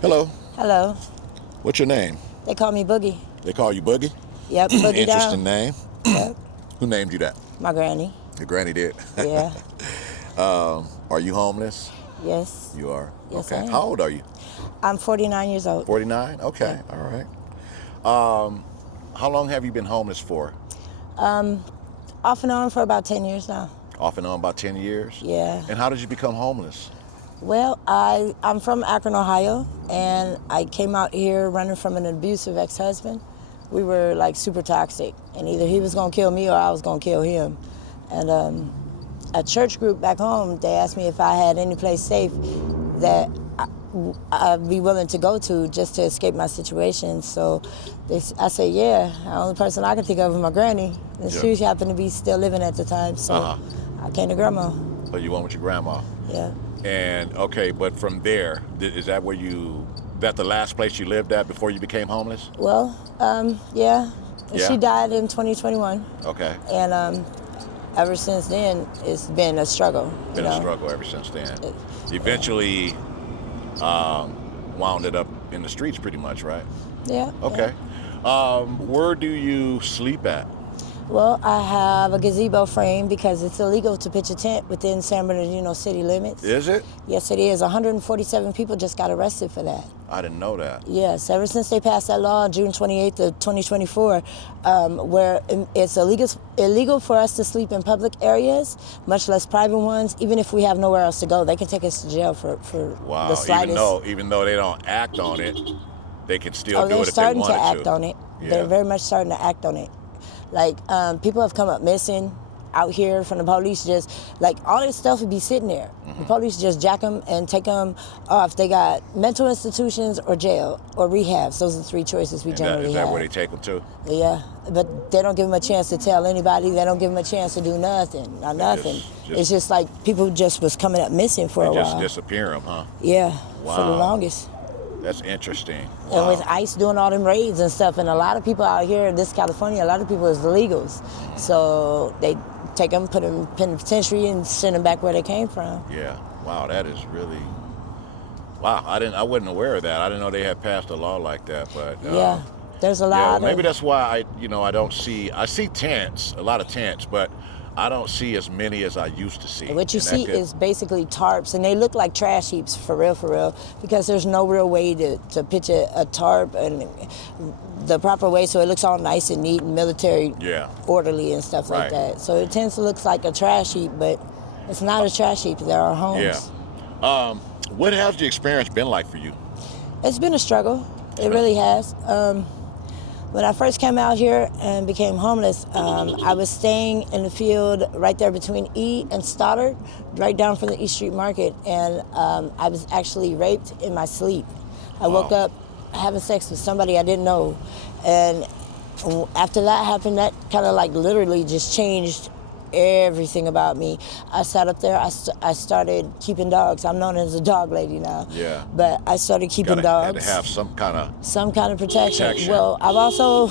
Hello. Hello. What's your name? They call me Boogie. They call you Boogie? Yep, Boogie Interesting down. name. Yep, Who named you that? my granny. Your granny did. Yeah. Are you homeless? Yes. You are? Yes, Okay. I am. How old are you? I'm 49 years old. 49? Okay. Yeah. All right. How long have you been homeless for? Off and on for about 10 years now. Off and on about 10 years? Yeah. And how did you become homeless? Well, I'm from Akron, Ohio, and I came out here running from an abusive ex-husband. We were like super toxic, and either he was gonna kill me or I was gonna kill him. And a church group back home, they asked me if I had any place safe that I'd be willing to go to just to escape my situation. So I said, yeah. The only person I could think of is my granny, and Yeah. she happened to be still living at the time. So I came to grandma. So you went with your grandma? Yeah. And okay, but from there, is that that the last place you lived at before you became homeless? Well, yeah. Yeah? She died in 2021, Okay. and ever since then, it's been a struggle. Been you a know? struggle ever since then. Eventually wound it up in the streets pretty much, right? Yeah. Okay. Where do you sleep at? Well, I have a gazebo frame because it's illegal to pitch a tent within San Bernardino city limits. Is it? Yes, it is. 147 people just got arrested for that. I didn't know that. Yes, ever since they passed that law on June 28th of 2024, where it's illegal for us to sleep in public areas, much less private ones, even if we have nowhere else to go. They can take us to jail for Wow. the slightest. Even though they don't act on it, they can still do They're it if they starting wanted to act on it. Yeah. They're very much starting to act on it. Like, people have come up missing out here from the police. Just like all this stuff would be sitting there. The police just jack them and take them off. They got mental institutions or jail or rehabs. Those are the three choices we generally have. Is that where they take them to? Yeah, but they don't give them a chance to tell anybody. They don't give them a chance to do nothing. Not nothing. It's just like people just was coming up missing for a while. Just disappear them, huh? Yeah, Wow. for the longest. That's interesting. And Wow. with ICE doing all them raids and stuff, and a lot of people out here in this California, a lot of people is illegals. So they take them, put them in penitentiary, and send them back where they came from. Yeah. Wow, that is really. Wow, I wasn't aware of that. I didn't know they had passed a law like that, but. Yeah, there's a lot. Maybe that's why I don't see. I see tents, a lot of tents, but I don't see as many as I used to see. What you see is basically tarps, and they look like trash heaps for real, because there's no real way to pitch a tarp and the proper way so it looks all nice and neat and military orderly and stuff like that. So it tends to look like a trash heap, but it's not a trash heap. There are homes. Yeah. What has the experience been like for you? It's been a struggle. It really has. When I first came out here and became homeless, I was staying in the field right there between E and Stoddard, right down from the East Street Market, and I was actually raped in my sleep. I woke up having sex with somebody I didn't know, and after that happened, that kind of like literally just changed everything about me. I sat up there, I started keeping dogs. I'm known as a dog lady now. Yeah. But I started keeping dogs. Had to have some kind of protection. Well, I've also,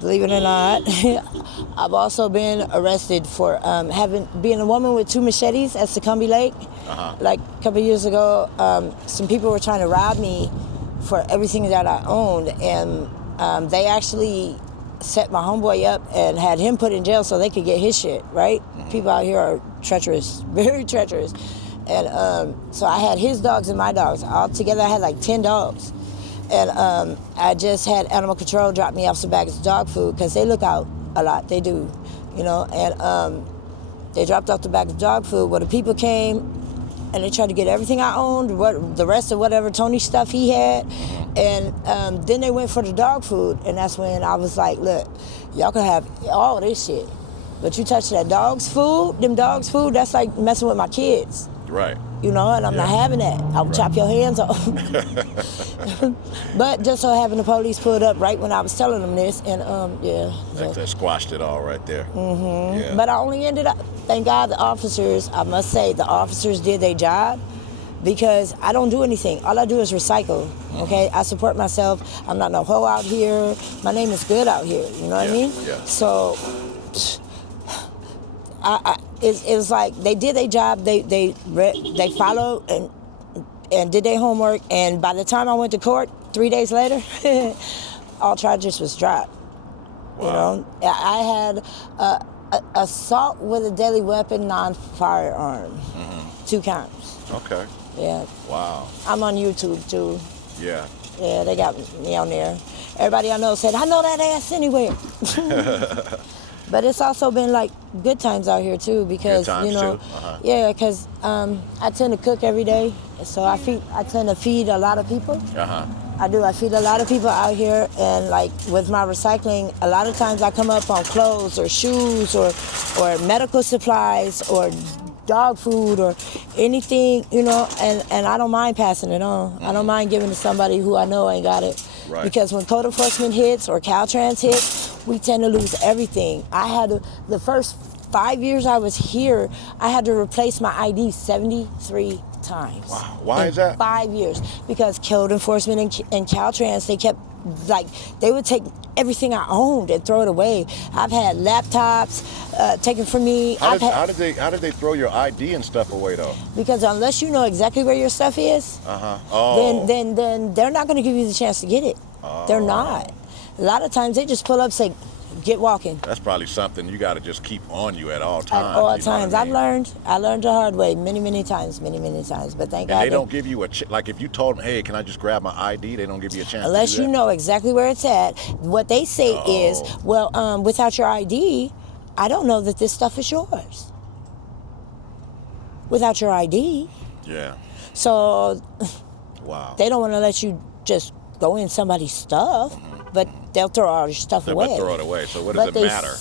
believe it or not, I've also been arrested for being a woman with 2 machetes at Succumby Lake. Like a couple of years ago, some people were trying to rob me for everything that I owned, and they actually set my homeboy up and had him put in jail so they could get his shit, right? People out here are treacherous, very treacherous. And so I had his dogs and my dogs. All together I had like 10 dogs. And I just had animal control drop me off some bags of dog food because they look out a lot, they do, you know? And they dropped off the bag of dog food. Well, the people came and they tried to get everything I owned, the rest of whatever Tony stuff he had. And then they went for the dog food, and that's when I was like, look, y'all can have all this shit, but you touch that dog's food, that's like messing with my kids. Right. You know, and I'm not having that. I'll chop your hands off. But just so happened the police pulled up right when I was telling them this, and That squashed it all right there. Yeah. But I only ended up, thank God the officers, I must say, the officers did their job, because I don't do anything. All I do is recycle, okay? I support myself. I'm not no hoe out here. My name is good out here, you know what I mean? Yeah. So it was like they did their job. They followed, and and did their homework, and by the time I went to court 3 days later, all charges was dropped. Wow. You know, I had assault with a deadly weapon, non-firearm, 2 counts. Okay. Yeah. Wow. I'm on YouTube too. Yeah. Yeah, they got me on there. Everybody I know said, I know that ass anywhere. But it's also been like good times out here too, because Good times you know, too? Uh-huh. yeah, because I tend to cook every day, so I tend to feed a lot of people. Uh-huh. I do. I feed a lot of people out here, and like with my recycling, a lot of times I come up on clothes or shoes or medical supplies or dog food or anything, you know, and I don't mind passing it on. I don't mind giving to somebody who I know ain't got it. Right. Because when code enforcement hits or Caltrans hits, we tend to lose everything. The first 5 years I was here, I had to replace my ID 73 times. Wow. Why is that? 5 years. Because code enforcement and Caltrans, they kept, like, they would take everything I owned and throw it away. I've had laptops taken from me. How did they throw your ID and stuff away though? Because unless you know exactly where your stuff is, Oh. then they're not going to give you the chance to get it. They're not. A lot of times they just pull up, say, get walking. That's probably something you got to just keep on you at all times. At all you know times. what I mean? I learned the hard way many times. But thank God. And they don't give you like if you told them, hey, can I just grab my ID? They don't give you a chance. Unless to do you that? know exactly where it's at. What they say is, well, without your ID, I don't know that this stuff is yours. Without your ID. Yeah. So Wow. they don't want to let you just go in somebody's stuff, but they'll throw all your stuff They away. would throw it away. So what does it matter?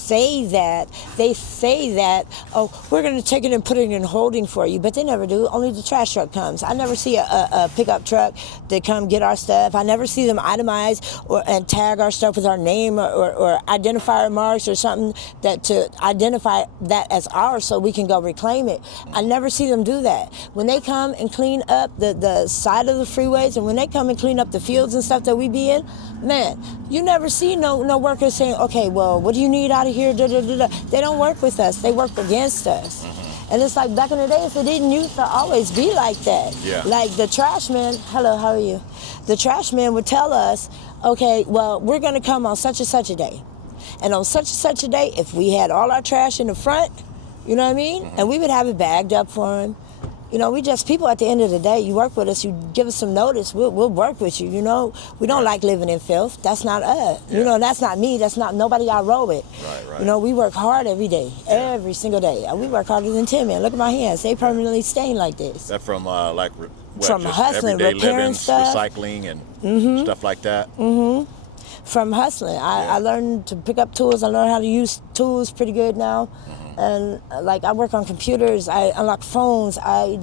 They say that, oh, we're going to take it and put it in holding for you, but they never do. Only the trash truck comes. I never see a pickup truck that come get our stuff. I never see them itemize and tag our stuff with our name or identifier marks or something that to identify that as ours so we can go reclaim it. I never see them do that. When they come and clean up the side of the freeways and when they come and clean up the fields and stuff that we be in, man, you never see no workers saying, okay, well, what do you need out of here? Da, da, da, da. They don't work with us. They work against us. And it's like back in the days, it didn't used to always be like that. Yeah. Like the trash man, hello, how are you? The trash man would tell us, okay, well, we're going to come on such and such a day. And on such and such a day, if we had all our trash in the front, you know what I mean? And we would have it bagged up for him. You know, we just people at the end of the day, you work with us, you give us some notice, we'll work with you, you know. We don't like living in filth. That's not us. Yeah. You know, that's not me. That's not nobody I roll with. Right. You know, we work hard every day, every single day. We work harder than 10 men. Look at my hands. They permanently stained like this. That from From just hustling, everyday repairing living, stuff. recycling and stuff like that. From hustling. I learned to pick up tools. I learned how to use tools pretty good now. And like I work on computers, I unlock phones, I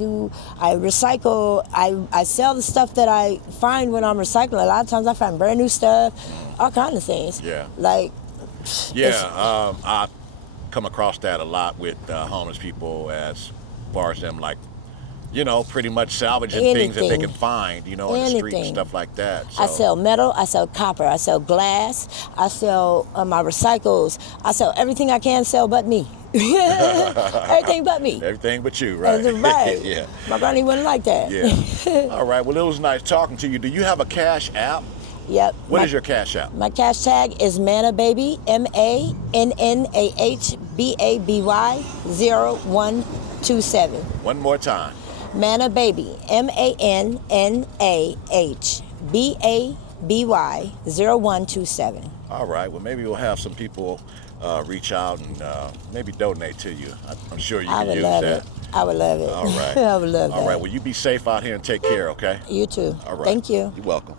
recycle, I sell the stuff that I find when I'm recycling. A lot of times I find brand new stuff, all kinds of things. Yeah. Like, I come across that a lot with homeless people as far as them like, you know, pretty much salvaging things that they can find, you know, in the street and stuff like that. So. I sell metal, I sell copper, I sell glass, I sell my recycles, I sell everything I can sell but me. Everything but me. Everything but you, right? That's right. Yeah. My granny wouldn't like that. Yeah. All right. Well, it was nice talking to you. Do you have a Cash App? Yep. What is your Cash App? My cash tag is Manna Baby, MANNAHBABY 0127. One more time. Manna Baby, MANNAHBABY 0127. All right. Well, maybe we'll have some people reach out and maybe donate to you. I'm sure you can use that. I would love it. All right. I would love that. All right. Well, you be safe out here and take care, okay? You too. All right. Thank you. You're welcome.